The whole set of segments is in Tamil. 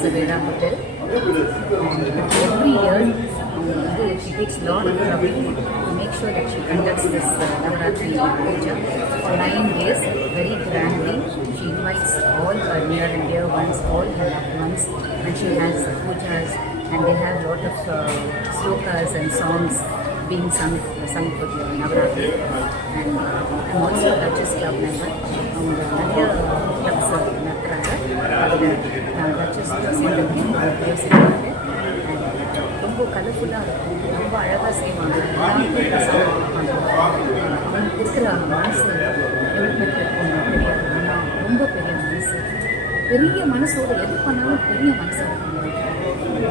Savera Hotel. Every year, she takes a lot of trouble to make sure that she conducts this Navaratri Puja for 9 days, very grandly. She invites all her near and dear ones, all her loved ones, and she has pujas, and they have a lot of slokas and songs being sung for the Navaratri. And I'm also a Duchess Club member. நிறைய கிளப்ஸ் நடத்துகிறாங்க. அதில் டச்சஸ் சேர்ந்துருக்கேன். ரொம்ப கலர்ஃபுல்லாக இருக்கும், ரொம்ப அழகாக செய்வாங்க. எல்லாருக்கும் பிரசாதம் கொடுப்பாங்க. அவங்களுக்கு இருக்கிற மனசு எவ்வளோ பேருக்கு இருக்கும் தெரியாது. ஆனால் ரொம்ப பெரிய மனசு, பெரிய மனசோட எது பண்ணாலும் பெரிய மனசாக இருக்கும்.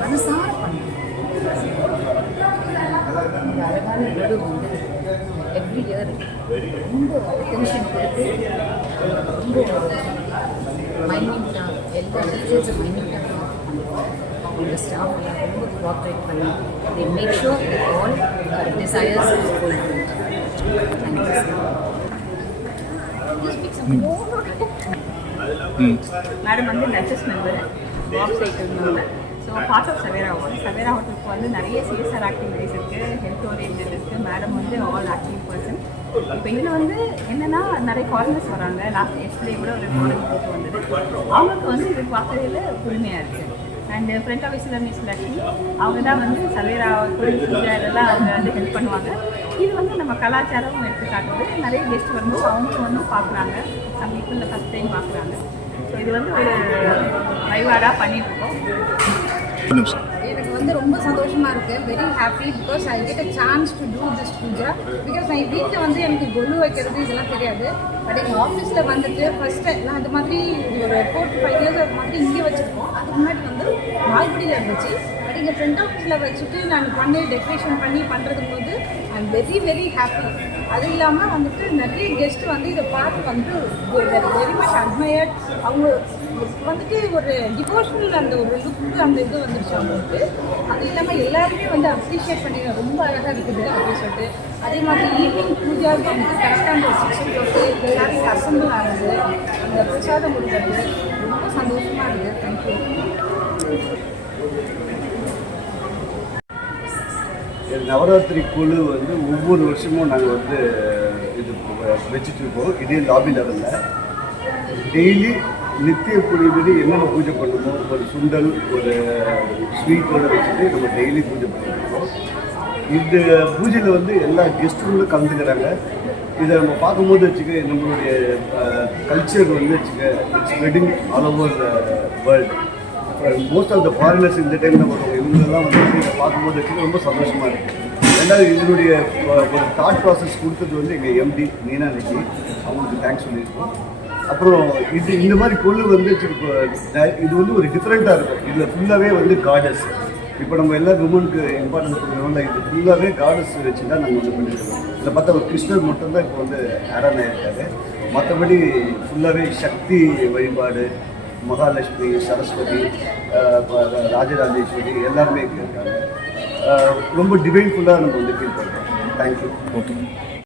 மனசார பண்ணுவோம். இந்த அழகான வீடு வந்து எவ்ரி இயர் ரொம்ப அட்டென்ஷன் கொடுத்து ரொம்ப மைன்யூட்டாக எல்லா டீச்சர்ஸும் மைன்யூட்டாக பண்ணுவோம். அவங்களோட ஸ்டாஃப் எல்லாம் ரொம்ப கோஆப்ரேட் பண்ணி they make sure that all desires are fulfilled. Thank you. Madam வந்து duchess member, walk cycle member. So part of Savera hotel. சவேரா ஹோட்டலுக்கு வந்து நிறைய சிஎஸ்ஆர் ஆக்டிவிட்டிஸ் இருக்குது, ஹெல்த் ஓரியன்டட் இருக்குது. மேடம் வந்து ஆல் ஆக்டிவ் பர்சன். இப்போ இதில் வந்து என்னென்னா நிறைய ஃபாரினர்ஸ் வராங்க. லாஸ்ட் எஸ்டே கூட ஒரு ஃபாரின் போட்டு வந்தது. அவங்களுக்கு வந்து இது பார்க்கறதுல புதுமையாக இருக்குது. அண்ட் ஃப்ரண்ட் ஆஃபீஸில் மிஸ் லக்ஷ்மி, அவங்க தான் வந்து சவேரா கோயில் பூஜை இதெல்லாம் அவங்க வந்து ஹெல்ப் பண்ணுவாங்க. இது வந்து நம்ம கலாச்சாரம் எடுத்துக்காட்டுறது. நிறைய கெஸ்ட் வரும்போது அவங்களும் வந்து பார்க்குறாங்க. சம் பீப்புளில் ஃபஸ்ட் டைம் பார்க்குறாங்க. ஸோ இது வந்து ஒரு வைவாடாக பண்ணிகிட்ருக்கோம். எனக்கு வந்து ரொம்ப சந்தோஷமாக இருக்குது. Very happy because I get a chance to do this puja. Because நான் வீட்டில் வந்து எனக்கு கொலு வைக்கிறது இதெல்லாம் தெரியாது. பட் எங்கள் ஆஃபீஸில் வந்துட்டு ஃபஸ்ட்டு நான் அது மாதிரி ஒரு 4 to 5 years அது மாதிரி இங்கே வச்சுருக்கோம். அதுக்கு முன்னாடி வந்து மால்குடியில் இருந்துச்சு. பட் இங்கே ஃப்ரண்ட் ஆஃபீஸில் வச்சுட்டு நான் பண்ணி டெக்கரேஷன் பண்ணி பண்ணுறதுக்கு போது I am very very happy. அது இல்லாமல் வந்துட்டு நிறைய கெஸ்ட்டு வந்து இதை பார்த்து வந்து வெரி மச் அட்மையர்ட். அவங்க வந்துட்டு ஒரு டிவோஷனல் அந்த ஒரு லுக்கு அந்த இது வந்துடுச்சு அவங்களுக்கு. அது இல்லாமல் எல்லாருமே வந்து அப்ரிஷியேட் பண்ணி ரொம்ப அழகாக இருக்குது அப்படின்னு சொல்லிட்டு. அதே மாதிரி ஈவினிங் பூஜாவுக்கு வந்து கரெக்டாக அந்த 6 o'clock எல்லாரும் அசம்பிள் ஆகுது, அந்த பிரசாதம் கொடுக்குறது ரொம்ப சந்தோஷமாக இருக்குது. தேங்க்யூ. நவராத்திரி குழு வந்து ஒவ்வொரு வருஷமும் நாங்கள் வந்து இது வச்சுட்டு இருக்கோம். இதே லாபி லெவலில் டெய்லி நித்திய பூஜைப்படி என்னென்ன பூஜை பண்ணுமோ ஒரு சுண்டல் ஒரு ஸ்வீட்டோடு வச்சுட்டு நம்ம டெய்லி பூஜை பண்ணிட்டுருக்கோம். இந்த பூஜையில் வந்து எல்லா கெஸ்ட்டுகளும் கலந்துக்கிறாங்க. இதை நம்ம பார்க்கும்போது வச்சுக்க நம்மளுடைய கல்ச்சர் வந்து வச்சுக்க it's spreading all over world. Most of the foreigners இந்த டைமில் வருவாங்க. இவங்களெல்லாம் வந்து இதை பார்க்கும்போது வச்சுக்க ரொம்ப சந்தோஷமாக இருக்குது. ரெண்டாவது இதனுடைய ஒரு தாட் ப்ராசஸ் கொடுத்தது வந்து எங்கள் எம்டி மீனா நிக்கி, அவங்களுக்கு தேங்க்ஸ் சொல்லியிருக்கோம். அப்புறம் இந்த மாதிரி கொள்ளு வந்து இது வந்து ஒரு டிஃப்ரெண்ட்டாக இருக்கும். இதில் ஃபுல்லாகவே வந்து காடஸ். இப்போ நம்ம எல்லா விமனுக்கு இம்பார்ட்டன்ஸ் கொடுக்கணும்ல, இது ஃபுல்லாகவே காடஸ் வச்சு தான் நாங்கள் வந்து பண்ணியிருக்கோம். இதில் பார்த்தா ஒரு கிருஷ்ணர் மட்டும்தான் இப்போ வந்து ஆராதனை இருக்காரு. மற்றபடி ஃபுல்லாகவே சக்தி வழிபாடு, மகாலட்சுமி, சரஸ்வதி, ராஜராஜேஸ்வரி எல்லாருமே இருக்காங்க. ரொம்ப டிவைன்ஃபுல்லாக நம்ம வந்து ஃபீல் பண்ணுறோம். தேங்க்யூ. ஓகே.